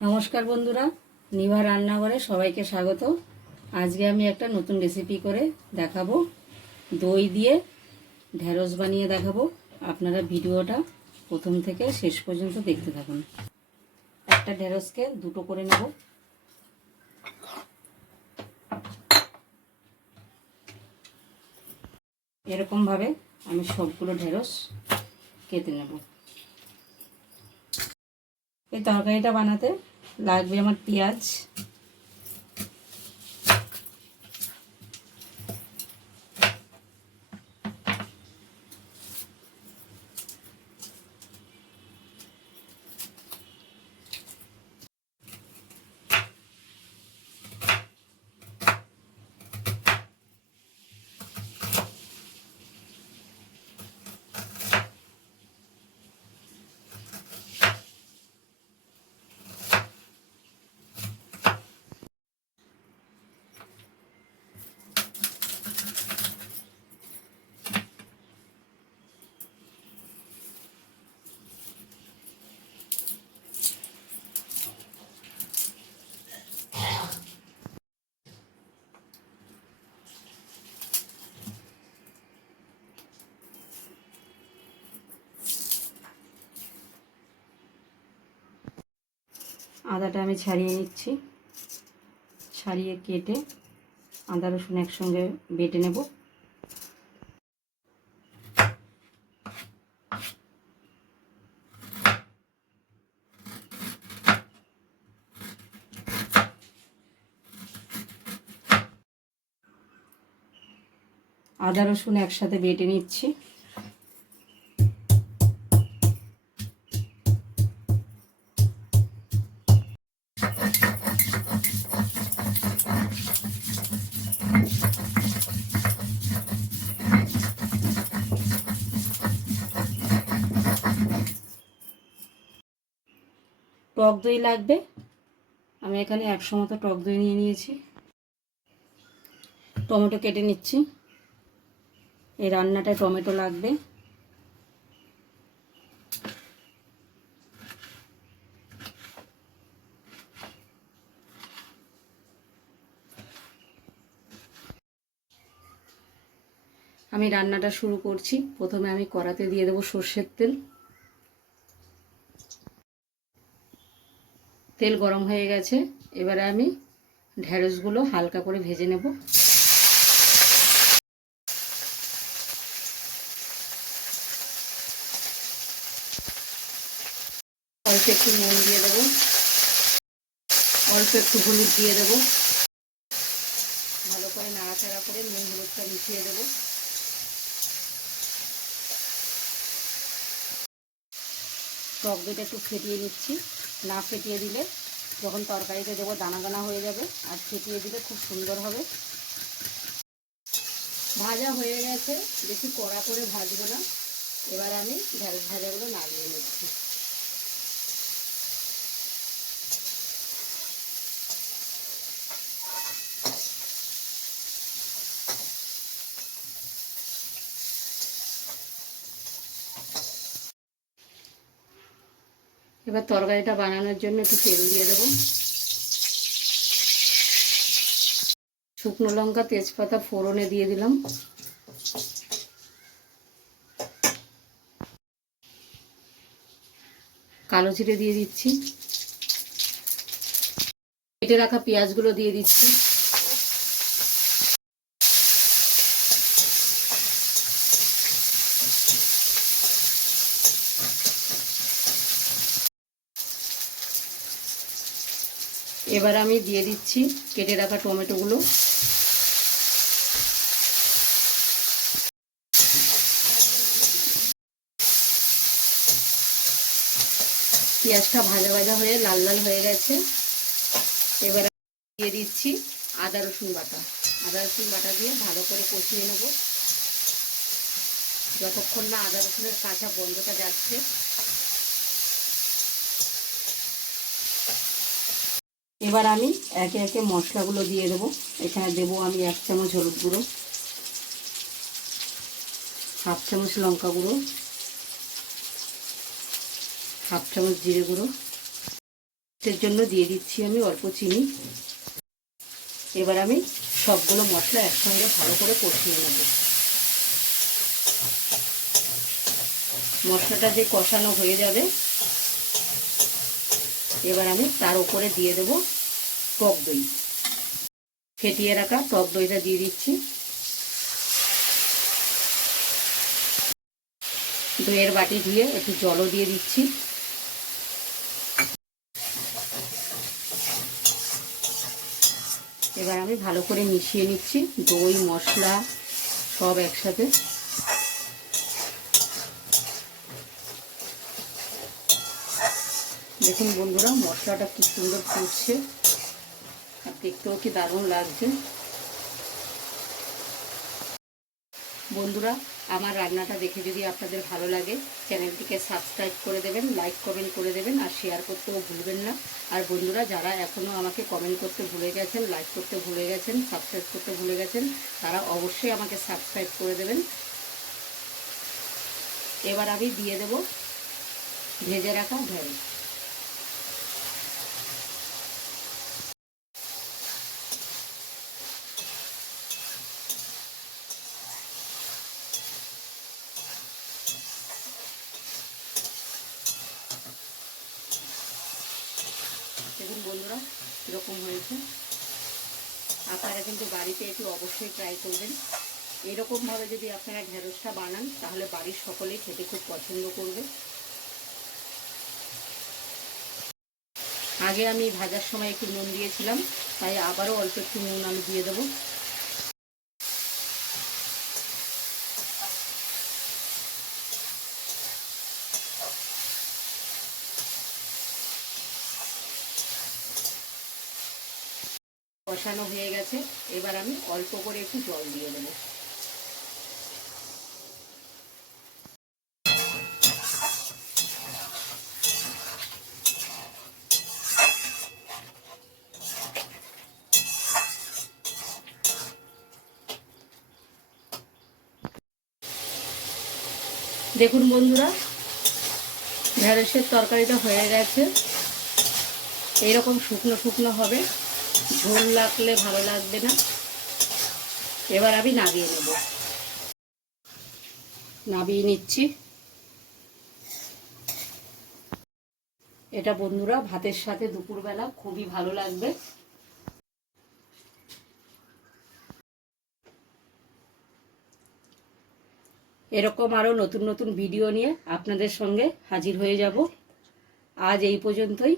নমস্কার বন্ধুরা, নিভা রান্নাঘরে সবাইকে স্বাগত। আজকে আমি একটা নতুন রেসিপি করে দেখাবো। দই দিয়ে ঢেঁড়স বানিয়ে দেখাবো। আপনারা ভিডিওটা প্রথম থেকে শেষ পর্যন্ত দেখতে থাকুন। একটা ঢেঁড়সকে দুটো করে নেব। এরকমভাবে আমি সবগুলো ঢেঁড়স কেটে নেব। এই তরকারিটা বানাতে লাগবে আমার পেঁয়াজ, আদাটা আমি ছাড়িয়ে নিচ্ছি। ছাড়িয়ে কেটে আদা রসুন একসঙ্গে বেটে নেব। আদা রসুন একসাথে বেটে নিচ্ছি। টক দই লাগবে। আমি এখানে 100 মতো টক দই নিয়ে নিয়েছি। টমেটো কেটে নিচ্ছি। এই রান্নাটায় টমেটো লাগবে। আমি রান্নাটা শুরু করছি। প্রথমে আমি কড়াতে দিয়ে দেবো সর্ষের তেল। তেল গরম হয়ে গেছে। এবারে আমি ঢেঁড়সগুলো হালকা করে ভেজে নেব। অল্প একটু নুন দিয়ে দেবো, অল্প একটু হলুদ দিয়ে দেবো। ভালো করে নাড়াচাড়া করে নুন হলুদটা মিশিয়ে দেবো। টক দইটা একটু ফেটিয়ে নিচ্ছি। না ফেটিয়ে দিলে যখন তরকারিতে দেবো দানা দানা হয়ে যাবে, আর ফেটিয়ে দিলে খুব সুন্দর হবে। ভাজা হয়ে গেছে, বেশি কড়া করে ভাজবো না। এবার আমি ঢেঁড়স ভাজাগুলো নামিয়ে নিচ্ছি। এবার তরকারিটা বানানোর জন্য একটু তেল দিয়ে দেবো। শুকনো লঙ্কা তেজপাতা ফোড়নে দিয়ে দিলাম। কালো জিরে দিয়ে দিচ্ছি। কেটে রাখা পেঁয়াজগুলো দিয়ে দিচ্ছি। এবার আমি দিয়ে দিচ্ছি কেটে রাখা টমেটোগুলো। পেঁয়াজটা ভাজা ভাজা হয়ে লাল লাল হয়ে গেছে। এবার দিয়ে দিচ্ছি আদা রসুন বাটা। আদা রসুন বাটা দিয়ে ভালো করে কষিয়ে নেব যতক্ষণ না আদা রসুনের কাঁচা গন্ধটা যাচ্ছে। এবার আমি একে একে মশলাগুলো দিয়ে দেবো। এখানে দেবো আমি 1 চামচ হলুদ গুঁড়ো, 1/2 চামচ লঙ্কা গুঁড়ো, 1/2 চামচ জিরে গুঁড়ো, টেস্টের জন্য দিয়ে দিচ্ছি আমি অল্প চিনি। এবার আমি সবগুলো মশলা একসঙ্গে ভালো করে কষিয়ে নেব। মশলাটা যে কষানো হয়ে যাবে, এবার আমি তার উপরে দিয়ে দেব টক দই। ফেটিয়ে রাখা টক দইটা দিয়ে দিচ্ছি। দইয়ের বাটি ধুয়ে একটু জলও দিয়ে দিচ্ছি। এবার আমি ভালো করে মিশিয়ে নিচ্ছি দই মশলা সব একসাথে। দেখুন বন্ধুরা, মশলাটা কি সুন্দর ফুটছে আর দেখতেও কি দারুণ লাগছে। বন্ধুরা, আমার রান্নাটা দেখে যদি আপনাদের ভালো লাগে, চ্যানেলটিকে সাবস্ক্রাইব করে দেবেন, লাইক কমেন্ট করে দেবেন আর শেয়ার করতেও ভুলবেন না। আর বন্ধুরা, যারা এখনও আমাকে কমেন্ট করতে ভুলে গেছেন, লাইক করতে ভুলে গেছেন, সাবস্ক্রাইব করতে ভুলে গেছেন, তারা অবশ্যই আমাকে সাবস্ক্রাইব করে দেবেন। এবার আমি দিয়ে দেব ভেজে রাখা ঢেঁড়স। দেখুন বন্ধুরা কীরকম হয়েছে। আপনারা কিন্তু বাড়িতে একটু অবশ্যই ট্রাই করবেন। এরকমভাবে যদি আপনারা ঢেঁড়সটা বানান তাহলে বাড়ির সকলেই খেতে খুব পছন্দ করবে। আগে আমি ভাজার সময় একটু নুন দিয়েছিলাম, তাই আবারও অল্প একটু নুন আমি দিয়ে দেবো। কষানো হয়ে গেছে, এবার আমি অল্প করে একটু জল দিয়ে দেবো। দেখুন বন্ধুরা, ঢেঁড়সের তরকারিটা হয়ে গেছে। এইরকম শুকনো শুকনো হবে, ঝোল লাগলে ভালো লাগবে না। এবার আমি নামিয়ে নেব। নামিয়ে নিচ্ছি। এটা বন্ধুরা ভাতের সাথে দুপুরবেলা খুবই ভালো লাগবে। এরকম আরও নতুন নতুন ভিডিও নিয়ে আপনাদের সঙ্গে হাজির হয়ে যাব। আজ এই পর্যন্তই।